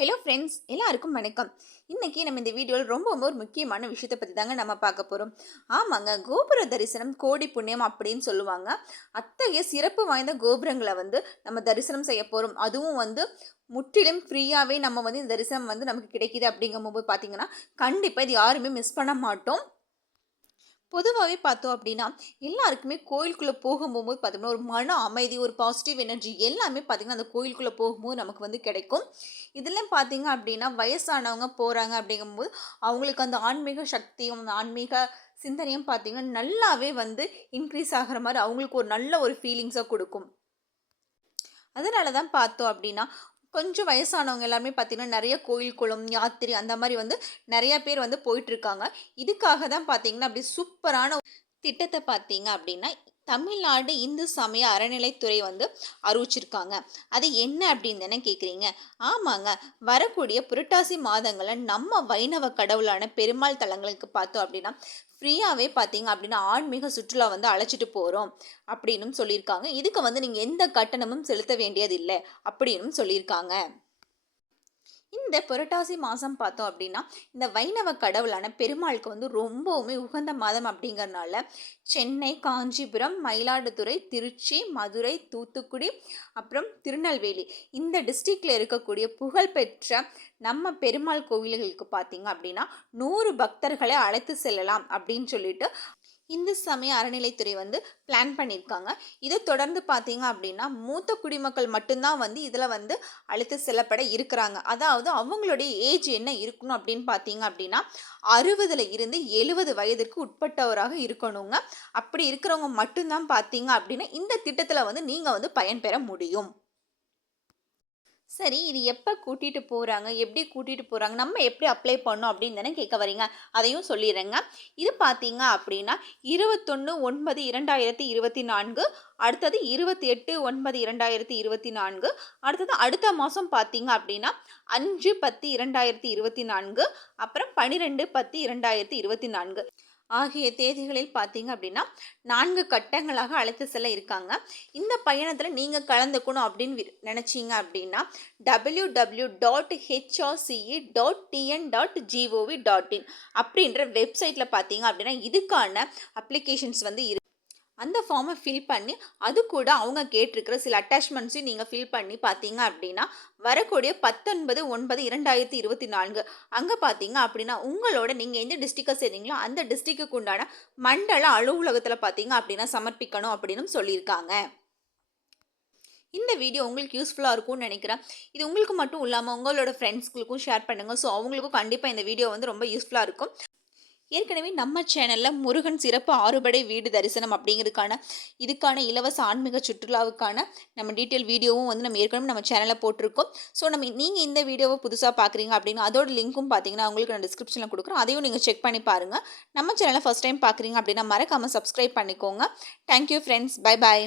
Hello friends, எல்லாருக்கும் வணக்கம். இன்னைக்கு நம்ம இந்த வீடியோவில் ரொம்ப ஒரு முக்கியமான விஷயத்தை பற்றி தாங்க நம்ம பார்க்க போகிறோம். ஆமாங்க, கோபுர தரிசனம் கோடி புண்ணியம் அப்படின்னு சொல்லுவாங்க. அத்தகைய சிறப்பு வாய்ந்த கோபுரங்களை நம்ம தரிசனம் செய்ய போகிறோம். அதுவும் முற்றிலும் ஃப்ரீயாகவே நம்ம இந்த தரிசனம் நமக்கு கிடைக்கிது அப்படிங்கும்போது பார்த்தீங்கன்னா, கண்டிப்பாக இது யாருமே மிஸ் பண்ண மாட்டோம். பொதுவாகவே பார்த்தோம் அப்படின்னா, எல்லாருக்குமே கோயிலுக்குள்ளே போகும்போது பார்த்தோம்னா, ஒரு மன அமைதி, ஒரு பாசிட்டிவ் எனர்ஜி எல்லாமே பார்த்தீங்கன்னா, அந்த கோயிலுக்குள்ளே போகும்போது நமக்கு கிடைக்கும். இதெல்லாம் பார்த்தீங்க அப்படின்னா, வயசானவங்க போகிறாங்க அப்படிங்கும்போது, அவங்களுக்கு அந்த ஆன்மீக சக்தியும், அந்த ஆன்மீக சிந்தனையும் பார்த்தீங்கன்னா, நல்லாவே இன்க்ரீஸ் ஆகிற மாதிரி அவங்களுக்கு ஒரு நல்ல ஒரு ஃபீலிங்ஸை கொடுக்கும். அதனால தான் பார்த்தோம் அப்படின்னா, கொஞ்சம் வயசானவங்க எல்லாருமே பார்த்தீங்கன்னா, நிறைய கோயில், குளம், யாத்திரை அந்த மாரி நெறைய பேர் போயிட்டுருக்காங்க. இதுக்காக தான் பார்த்தீங்கன்னா, அப்படி சூப்பரான திட்டத்த பார்த்தீங்க அப்படின்னா, தமிழ்நாடு இந்து சமய அறநிலைத்துறை அறிவிச்சிருக்காங்க. அது என்ன அப்படின்னு தானே கேட்குறீங்க? ஆமாங்க. வரக்கூடிய புரட்டாசி மாதங்கள்ல நம்ம வைணவ கடவுளான பெருமாள் தலங்களுக்கு பார்த்தோம் அப்படின்னா, ஃப்ரீயாவே பார்த்தீங்க அப்படின்னா, ஆன்மீக சுற்றுலா அழைச்சிட்டு போறோம் அப்படின்னும் சொல்லியிருக்காங்க. இதுக்கு நீங்க எந்த கட்டணமும் செலுத்த வேண்டியதில்ல அப்படின்னும் சொல்லியிருக்காங்க. இந்த புரட்டாசி மாதம் பார்த்தோம் அப்படின்னா, இந்த வைணவ கடவுளான பெருமாளுக்கு ரொம்பவுமே உகந்த மாதம் அப்படிங்கிறனால, சென்னை, காஞ்சிபுரம், மயிலாடுதுறை, திருச்சி, மதுரை, தூத்துக்குடி, அப்புறம் திருநெல்வேலி இந்த டிஸ்ட்ரிக்டில் இருக்கக்கூடிய புகழ்பெற்ற நம்ம பெருமாள் கோவில்களுக்கு பார்த்தீங்க அப்படின்னா 100 பக்தர்களை அழைத்து செல்லலாம் அப்படின்னு சொல்லிட்டு இந்து சமய அறநிலைத்துறை பிளான் பண்ணியிருக்காங்க. இதை தொடர்ந்து பார்த்தீங்க அப்படின்னா, மூத்த குடிமக்கள் மட்டும்தான் இதில் அழைத்து செல்லப்பட இருக்கிறாங்க. அதாவது அவங்களுடைய ஏஜ் என்ன இருக்கணும் அப்படின்னு பார்த்தீங்க அப்படின்னா, 60ல் இருந்து 70 வயதிற்கு உட்பட்டவராக இருக்கணுங்க. அப்படி இருக்கிறவங்க மட்டும்தான் பார்த்தீங்க அப்படின்னா, இந்த திட்டத்தில் நீங்கள் பயன்பெற முடியும். சரி, இது எப்போ கூட்டிகிட்டு போகிறாங்க, எப்படி கூட்டிகிட்டு போகிறாங்க, நம்ம எப்படி அப்ளை பண்ணோம் அப்படின்னு தானே கேட்க வரீங்க. அதையும் சொல்லிடுறேங்க. இது பார்த்தீங்க அப்படின்னா 21/9/2024, அடுத்தது 28/9/2024, அடுத்தது அடுத்த மாதம் பார்த்தீங்க அப்படின்னா 5/10/2024, அப்புறம் 12/10/2024 ஆகிய தேதிகளில் பார்த்தீங்க அப்படின்னா 4 கட்டங்களாக அழைத்து செல்ல இருக்காங்க. இந்த பயணத்தில் நீங்கள் கலந்துக்கணும் அப்படின்னு நினச்சிங்க அப்படின்னா www.hrce.tn.gov.in அப்படின்ற வெப்சைட்டில் பார்த்தீங்க அப்படின்னா இதுக்கான அப்ளிகேஷன்ஸ் அந்த ஃபார்மை ஃபில் பண்ணி அது கூட அவங்க கேட்டிருக்கிற சில அட்டாச்மெண்ட்ஸையும் நீங்கள் ஃபில் பண்ணி பார்த்தீங்க அப்படின்னா வரக்கூடிய 19/9/2024 அங்கே பார்த்தீங்க அப்படின்னா உங்களோட நீங்கள் எந்த டிஸ்ட்ரிக்டை செய்கிறீங்களோ அந்த டிஸ்ட்ரிக்ட்டுக்கு உண்டான மண்டல அலுவலகத்தில் பார்த்தீங்க அப்படின்னா சமர்ப்பிக்கணும் அப்படின்னு சொல்லியிருக்காங்க. இந்த வீடியோ உங்களுக்கு யூஸ்ஃபுல்லாக இருக்கும்னு நினைக்கிறேன். இது உங்களுக்கு மட்டும் இல்லாமல் உங்களோட ஃப்ரெண்ட்ஸ்களுக்கும் ஷேர் பண்ணுங்கள். ஸோ அவங்களுக்கும் கண்டிப்பாக இந்த வீடியோ ரொம்ப யூஸ்ஃபுல்லாக இருக்கும். ஏற்கனவே நம்ம சேனலில் முருகன் சிறப்பு ஆறுபடை வீடு தரிசனம் அப்படிங்கிறதுக்கான இதுக்கான இலவச ஆன்மீக சுற்றுலாவுக்கான நம்ம டீட்டெயில் வீடியோவும் நம்ம ஏற்கனவே நம்ம சேனலில் போட்டிருக்கோம். ஸோ நீங்கள் இந்த வீடியோவை புதுசாக பார்க்குறீங்க அப்படின்னா அதோட லிங்க்கும் பார்த்தீங்கன்னா உங்களுக்கு நான் டிஸ்கிரிப்ஷனில் கொடுக்குறோம். அதையும் நீங்கள் செக் பண்ணி பாருங்கள். நம்ம சேனலை ஃபஸ்ட் டைம் பார்க்குறீங்க அப்படின்னா மறக்காமல் சப்ஸ்கிரைப் பண்ணிக்கோங்க. Thank you friends. Bye bye.